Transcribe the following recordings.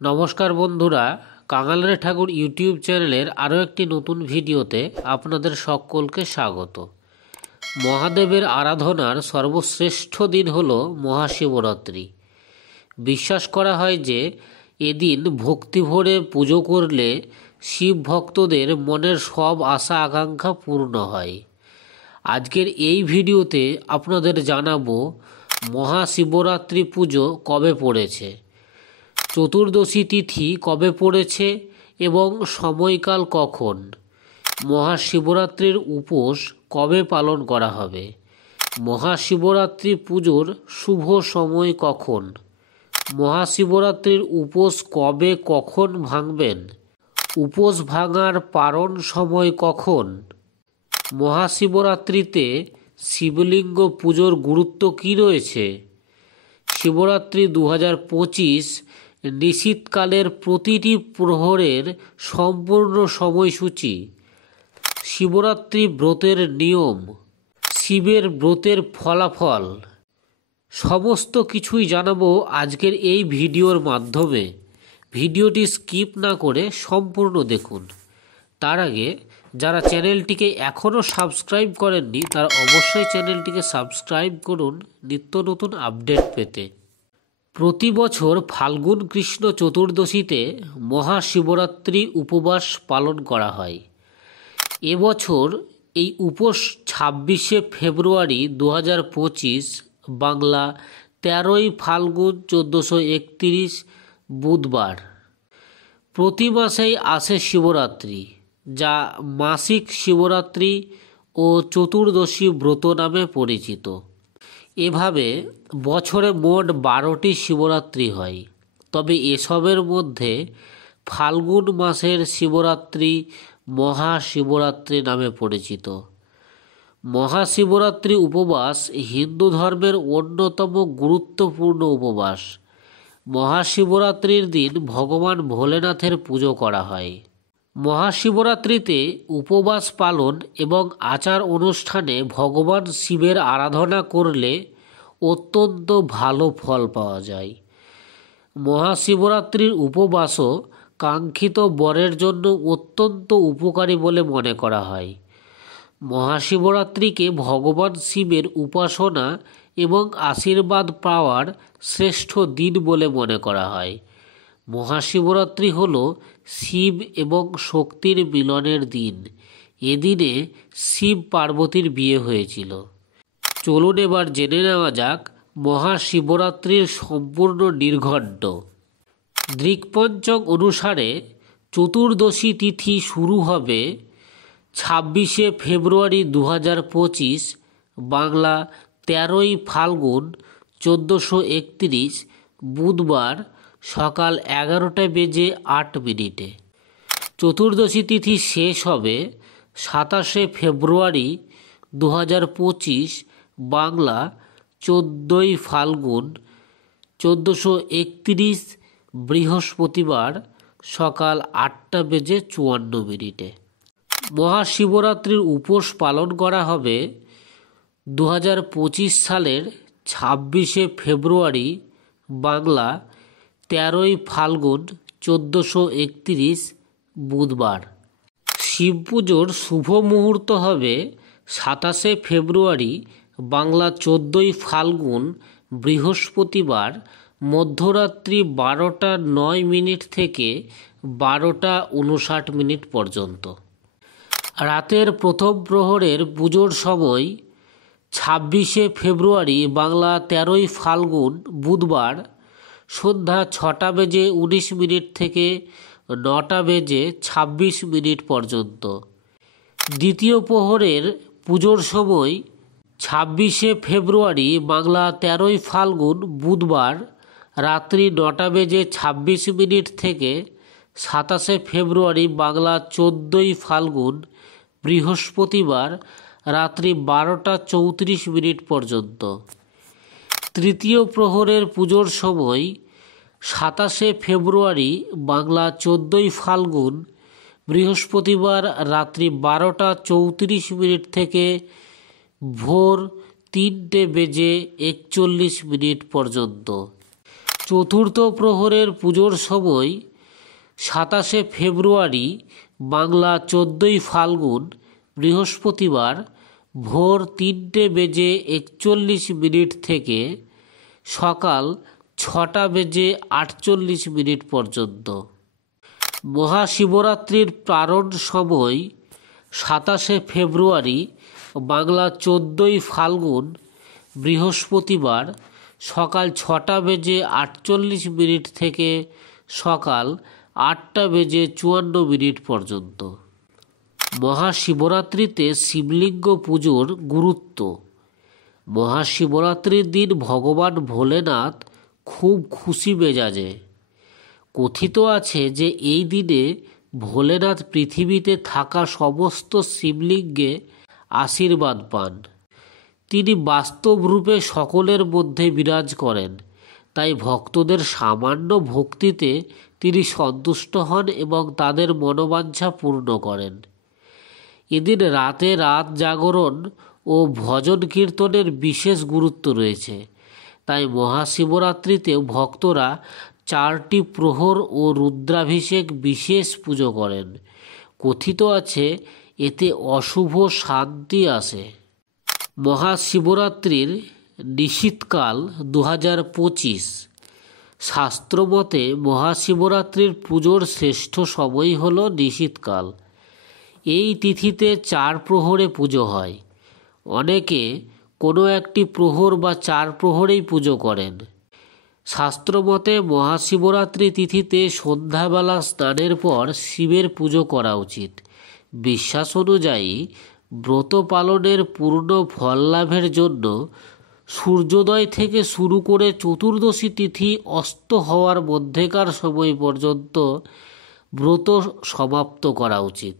নমস্কার বন্ধুরা, কাঙালের ঠাকুর ইউটিউব চ্যানেলের আরও একটি নতুন ভিডিওতে আপনাদের সকলকে স্বাগত। মহাদেবের আরাধনার সর্বশ্রেষ্ঠ দিন হল মহাশিবরাত্রি। বিশ্বাস করা হয় যে এদিন ভক্তিভরে পুজো করলে শিব ভক্তদের মনের সব আশা আকাঙ্ক্ষা পূর্ণ হয়। আজকের এই ভিডিওতে আপনাদের জানাবো মহাশিবরাত্রি পুজো কবে পড়েছে, চতুর্দশী তিথি কবে পড়েছে এবং সময়কাল কখন, মহাশিবরাত্রির উপোস কবে পালন করা হবে, মহাশিবরাত্রি পুজোর শুভ সময় কখন, মহাশিবরাত্রির উপোস কবে কখন ভাঙবেন, উপোস ভাঙার পারণ সময় কখন, মহাশিবরাত্রিতে শিবলিঙ্গ পুজোর গুরুত্ব কী রয়েছে, শিবরাত্রি 2025 নিশীথকালের প্রতিটি প্রহরের সম্পূর্ণ সময়সূচি, শিবরাত্রি ব্রতের নিয়ম, শিবের ব্রতের ফলাফল, সমস্ত কিছুই জানাবো আজকের এই ভিডিওর মাধ্যমে। ভিডিওটি স্কিপ না করে সম্পূর্ণ দেখুন। তার আগে যারা চ্যানেলটিকে এখনও সাবস্ক্রাইব করেননি তারা অবশ্যই চ্যানেলটিকে সাবস্ক্রাইব করুন নিত্য নতুন আপডেট পেতে। প্রতি বছর ফাল্গুন কৃষ্ণ চতুর্দশীতে মহাশিবরাত্রি উপবাস পালন করা হয়। এবছর এই উপোস 26শে ফেব্রুয়ারি 2025 বাংলা 13ই ফাল্গুন 1431 বুধবার। প্রতি মাসেই আসে শিবরাত্রি, যা মাসিক শিবরাত্রি ও চতুর্দশী ব্রত নামে পরিচিত। এভাবে বছরে মোট 12টি শিবরাত্রি হয়, তবে এসবের মধ্যে ফাল্গুন মাসের শিবরাত্রি মহাশিবরাত্রি নামে পরিচিত। মহাশিবরাত্রি উপবাস হিন্দু ধর্মের অন্যতম গুরুত্বপূর্ণ উপবাস। মহাশিবরাত্রির দিন ভগবান ভোলেনাথের পুজো করা হয়। মহাশিবরাত্রিতে উপবাস পালন এবং আচার অনুষ্ঠানে ভগবান শিবের আরাধনা করলে অত্যন্ত ভালো ফল পাওয়া যায়। মহাশিবরাত্রির উপবাসও কাঙ্ক্ষিত বরের জন্য অত্যন্ত উপকারী বলে মনে করা হয়। মহাশিবরাত্রিকে ভগবান শিবের উপাসনা এবং আশীর্বাদ পাওয়ার শ্রেষ্ঠ দিন বলে মনে করা হয়। মহাশিবরাত্রি হল শিব এবং শক্তির মিলনের দিন। এদিনে শিব পার্বতীর বিয়ে হয়েছিল। চলুন এবার জেনে নেওয়া যাক মহাশিবরাত্রির সম্পূর্ণ নির্ঘণ্ট। দৃক্পঞ্চক অনুসারে চতুর্দশী তিথি শুরু হবে 26শে ফেব্রুয়ারি 2025 বাংলা 13ই ফাল্গুন 1431 বুধবার সকাল 11:08। চতুর্দশী তিথি শেষ হবে 27শে ফেব্রুয়ারি 2025 বাংলা 14ই ফাল্গুন 1431 বৃহস্পতিবার সকাল 8:54। মহাশিবরাত্রির উপোস পালন করা হবে 2025 সালের 26শে ফেব্রুয়ারি বাংলা 13ই ফাল্গুন 1431 বুধবার। শিব পুজোর শুভ মুহূর্ত হবে 27শে ফেব্রুয়ারি বাংলা 14ই ফাল্গুন বৃহস্পতিবার মধ্যরাত্রি 12:09 থেকে 12:59 পর্যন্ত। রাতের প্রথম প্রহরের পুজোর সময় 26শে ফেব্রুয়ারি বাংলা 13ই ফাল্গুন বুধবার সন্ধ্যা 6:19 থেকে 9:26 পর্যন্ত। দ্বিতীয় প্রহরের পুজোর সময় 26শে ফেব্রুয়ারি বাংলা 13ই ফাল্গুন বুধবার রাত্রি 9:26 থেকে 27শে ফেব্রুয়ারি বাংলা 14ই ফাল্গুন বৃহস্পতিবার রাত্রি 12:34 পর্যন্ত। তৃতীয় প্রহরের পুজোর সময় 27শে ফেব্রুয়ারি বাংলা 14ই ফাল্গুন বৃহস্পতিবার রাত্রি 12:34 থেকে ভোর 3:41 পর্যন্ত। চতুর্থ প্রহরের পুজোর সময় 27শে ফেব্রুয়ারি বাংলা 14ই ফাল্গুন বৃহস্পতিবার ভোর 3:41 থেকে সকাল 6:48 পর্যন্ত। মহাশিবরাত্রির প্রারণ সময় 27শে ফেব্রুয়ারি বাংলা 14ই ফাল্গুন বৃহস্পতিবার সকাল 6:48 থেকে সকাল 8:54 পর্যন্ত। মহাশিবরাত্রিতে শিবলিঙ্গ পুজোর গুরুত্ব। মহাশিবরাত্রির দিন ভগবান ভোলেনাথ খুব খুশি মেজাজে। কথিত আছে যে এই দিনে ভোলেনাথ পৃথিবীতে থাকা সমস্ত শিবলিঙ্গে আশীর্বাদ পান। তিনি বাস্তব রূপে সকলের মধ্যে বিরাজ করেন, তাই ভক্তদের সামান্য ভক্তিতে তিনি সন্তুষ্ট হন এবং তাদের মনোবাঞ্ছা পূর্ণ করেন। এদিন রাত জাগরণ ও ভজন কীর্তনের বিশেষ গুরুত্ব রয়েছে, তাই মহাশিবরাত্রিতে ভক্তরা 4টি প্রহর ও রুদ্রাভিষেক বিশেষ পুজো করেন। কথিত আছে এতে অশুভ শান্তি আসে। মহাশিবরাত্রির নিশীথকাল 2025। শাস্ত্রমতে মহাশিবরাত্রির পুজোর শ্রেষ্ঠ সময় হল নিশীথকাল। এই তিথিতে 4 প্রহরে পুজো হয়। অনেকে কোনো একটি প্রহর বা 4 প্রহরেই পুজো করেন। শাস্ত্রমতে মহাশিবরাত্রি তিথিতে সন্ধ্যাবেলা স্নানের পর শিবের পুজো করা উচিত। বিশ্বাস অনুযায়ী ব্রত পালনের পূর্ণ ফল লাভের জন্য সূর্যোদয় থেকে শুরু করে চতুর্দশী তিথি অস্ত হওয়ার মধ্যেকার সময় পর্যন্ত ব্রত সমাপ্ত করা উচিত।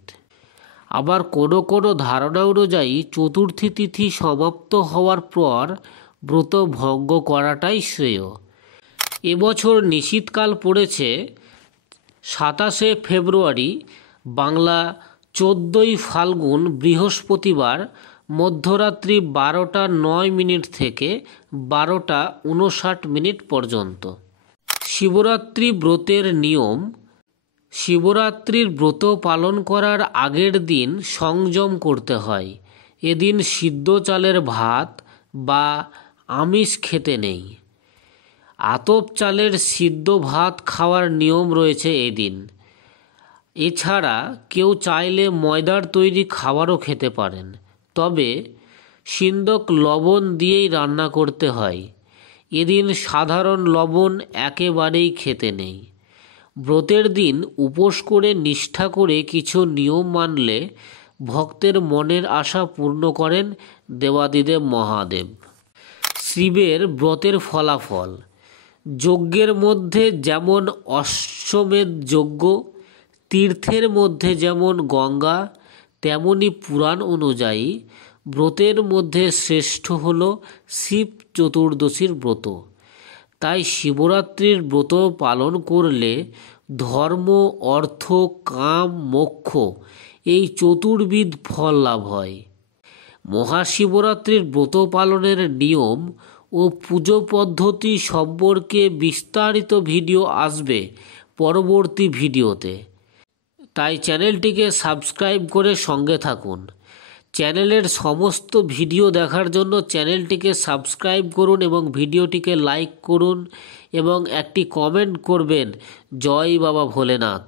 আবার কোনো ধারণা অনুযায়ী চতুর্থী তিথি সমাপ্ত হওয়ার পর ব্রত ভঙ্গ করাটাই শ্রেয়। এবছর নিশীথকাল পড়েছে 27শে ফেব্রুয়ারি বাংলা 14ই ফাল্গুন বৃহস্পতিবার মধ্যরাত্রি 12:09 থেকে 12:59 পর্যন্ত। শিবরাত্রি ব্রতের নিয়ম। শিবরাত্রির ব্রত পালন করার আগের দিন সংযম করতে হয়। এদিন সিদ্ধ চালের ভাত বা আমিষ খেতে নেই। আতপ চালের সিদ্ধ ভাত খাওয়ার নিয়ম রয়েছে এদিন। এছাড়া কেউ চাইলে ময়দার তৈরি খাবারও খেতে পারেন, তবে সিন্দক লবণ দিয়েই রান্না করতে হয়। এদিন সাধারণ লবণ একেবারেই খেতে নেই। ব্রতের দিন উপোস করে নিষ্ঠা করে কিছু নিয়ম মানলে ভক্তের মনের আশা পূর্ণ করেন দেবাদিদেব মহাদেব। শিবের ব্রতের ফলাফল। যজ্ঞের মধ্যে যেমন অশ্বমেধ যজ্ঞ, তীর্থের মধ্যে যেমন গঙ্গা, তেমনি পুরাণ অনুযায়ী ব্রতের মধ্যে শ্রেষ্ঠ হল শিব চতুর্দশীর ব্রত। তাই শিবরাত্রির ব্রত পালন করলে ধর্ম, অর্থ, কাম, মোক্ষ এই চতুর্বিধ ফল লাভ হয়। মহাশিবরাত্রির ব্রত পালনের নিয়ম ও পুজো পদ্ধতি সম্পর্কে বিস্তারিত ভিডিও আসবে পরবর্তী ভিডিওতে, তাই চ্যানেলটিকে সাবস্ক্রাইব করে সঙ্গে থাকুন। চ্যানেলের সমস্ত ভিডিও দেখার জন্য চ্যানেলটিকে সাবস্ক্রাইব করুন এবং ভিডিওটিকে লাইক করুন এবং একটি কমেন্ট করবেন। জয় বাবা ভোলেনাথ।